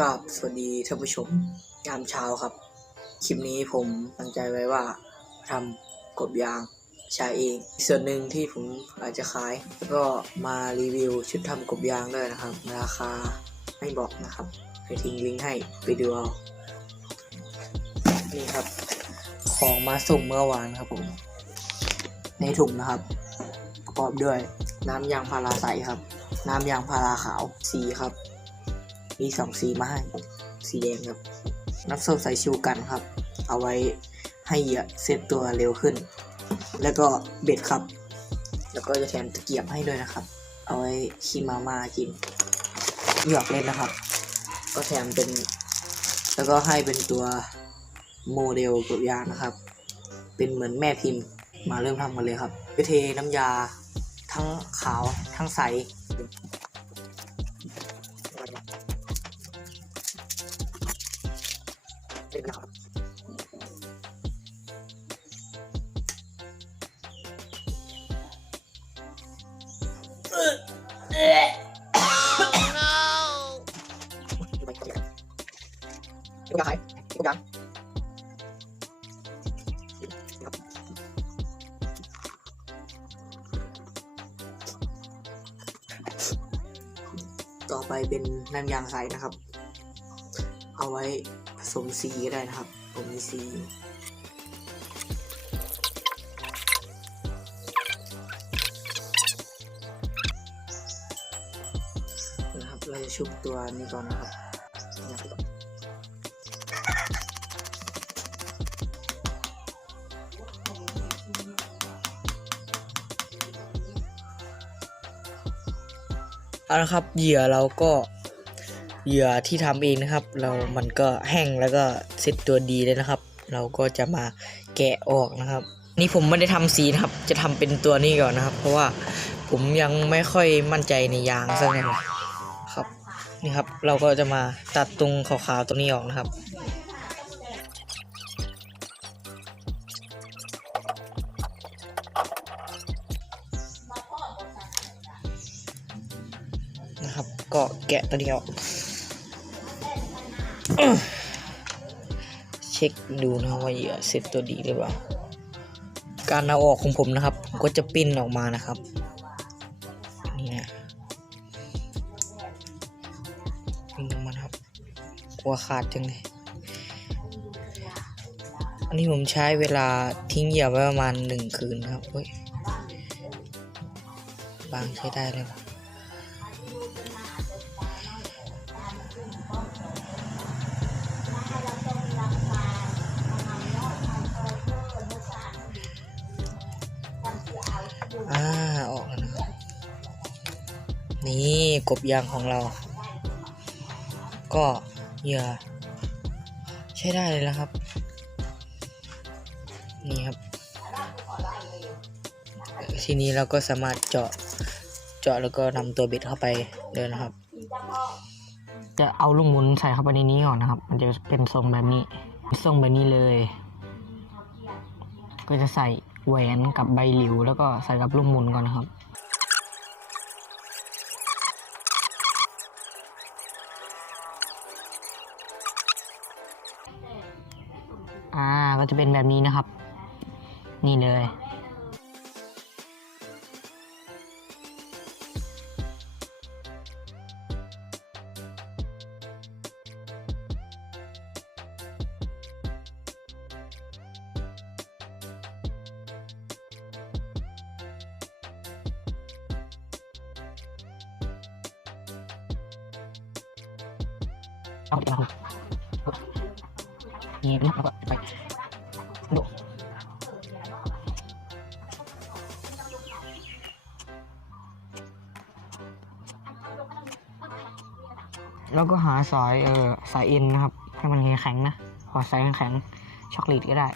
กราบสวัสดีท่านผู้ชมยามเช้าครับ คลิปนี้ผมตั้งใจไว้ว่าทำกบยางใช้เอง ส่วนหนึ่งที่ผมอาจจะขาย แล้วก็มารีวิวชุดทำกบยางด้วยนะครับ ราคาไม่บอกนะครับให้ทิ้งลิงก์ให้ไปดูเอา นี่ครับ ของมาส่งเมื่อวานครับผม ในถุงนะครับ ประกอบด้วยน้ำยางพาราใสครับ น้ำยางพาราขาวสีครับ มีสองสีมาให้ สีแดงครับน้ำส้มสายชูกันครับ เอาไว้ให้เหยื่อเซตตัวเร็วขึ้น แล้วก็เบ็ดครับ แล้วก็จะแถมตะเกียบให้ด้วยนะครับ เอาไว้ขี่มามากินหยอกเล่นนะครับ ก็แถมเป็น แล้วก็ให้เป็นตัวโมเดลกบยางนะครับ เป็นเหมือนแม่พิมพ์มาเริ่มทำกันเลยครับไปเทน้ำยาทั้งขาวทั้งใส ลูกยางหายลูกยางต่อไปเป็นน้ำยางใสนะครับ เอาไว้ ผสมสีก็ได้นะครับ ผมมีสีนะครับเราจะชุบตัวนี้ก่อนนะครับเอาละครับเหยื่อเราก็ เหยื่อที่ทำเองนะครับ เรามันก็แห้งแล้วก็เซ็ตตัวดีเลยนะครับ เราก็จะมาแกะออกนะครับ นี่ผมไม่ได้ทำสีนะครับ จะทำเป็นตัวนี้ก่อนนะครับ เพราะว่าผมยังไม่ค่อยมั่นใจในยางสักเท่าไหร่ครับนี่ครับ เราก็จะมาตัดตรงขาวๆตรงนี้ออกนะครับนะครับก็แกะตัวนี้ออก เช็คดูนะว่าเหยื่อเสร็จตัวดีหรือเปล่า การเอาออกของผมนะครับผมก็จะปิ้นออกมานะครับ นี่นะปิ้นออกมานะครับกลัวขาดจังเลย อันนี้ผมใช้เวลาทิ้งเหยื่อไว้ประมาณหนึ่งคืนครับเฮ้ยบางใช้ได้เลยว่ะ กบยางของเรา ก็เหยื่อใช้ได้เลยแล้วครับ นี่ครับ ทีนี้เราก็สามารถเจาะเจาะแล้วก็นำตัวเบ็ดเข้าไปเลยนะครับ จะเอาลูกหมุนใส่เข้าไปในนี้ก่อนนะครับ มันจะเป็นทรงแบบนี้ทรงแบบนี้เลย ก็จะใส่แหวนกับใบหลิว แล้วก็ใส่กับลูกหมุนก่อนนะครับ อ่าก็จะเป็นแบบนี้นะครับ นี่เลย เอาไปเอานี่นะครับ แล้วก็หาสายเออสายอ็นนะครับ ให้มันแข็งนะขอสายแข็งช็อกโกแลตก็ได้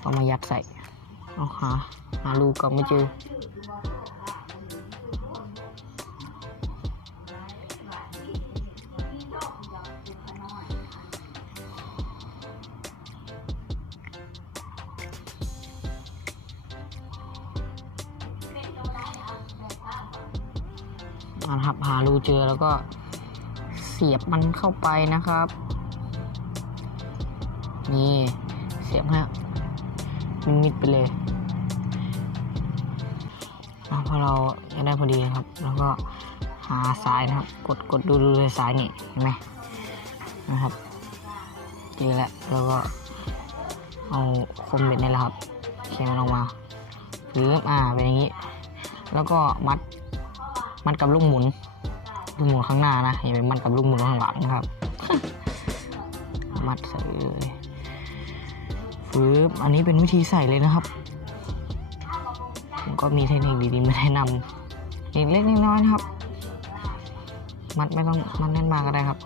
เอมายัดใส่เอาหาหาลูกก็ไม่เจอ นะครับ หารูเจอแล้วก็เสียบมันเข้าไปนะครับ นี่เสียบฮะมิดไปเลยอะพอเราจะได้พอดีนะครับ แล้วก็หาสายนะครับ กดกดดูดูเลยสายนี่เห็นไหมนะครับเจอแล้วแล้วก็เอาคมเบ็ดนี่แหละครับ เขียมันออกมาหรืออ่าเป็นอย่างนี้ แล้วก็มัด มัดกับลูกหมุน ลูกหมุนข้างหน้านะอย่าไปมัดกับลูกหมุนข้างหลังนะครับ มัดใส่เลยฟืบอันนี้เป็นวิธีใส่เลยนะครับผมก็มีเทคนิคดีๆมาแนะนำนิดเล็กนิดน้อยนะครับ มัดไม่ต้องมัดแน่นมากก็ได้ครับ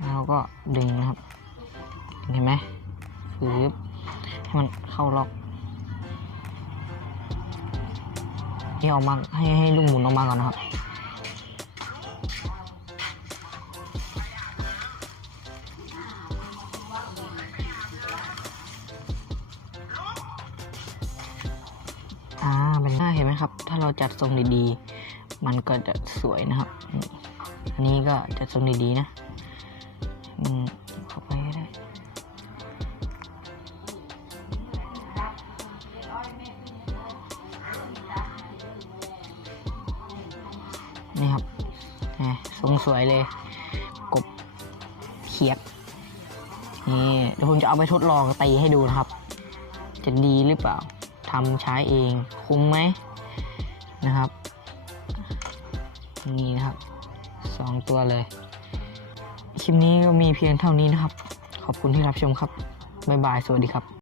แล้วก็ดึงนะครับ เห็นไหมฟืบ ให้มันเข้าล็อกนี่ออกมาให้ให้ลูกหมุนออกมาก่อนนะครับอ่าเป็นหน้าเห็นไหมครับ ถ้าเราจัดทรงดีๆ มันก็จะสวยนะครับ อันนี้ก็จัดทรงดีๆนะ อืมเข้าไปก็ได้ นี่ครับทรงสวยเลย กบเขียด นี่เดี๋ยวผมจะเอาไปทดลองตีให้ดูนะครับ จะดีหรือเปล่าทำใช้เอง คุ้มไหมนะครับ นี่นะครับสองตัวเลย คลิปนี้ก็มีเพียงเท่านี้นะครับ ขอบคุณที่รับชมครับ บ๊ายบาย สวัสดีครับ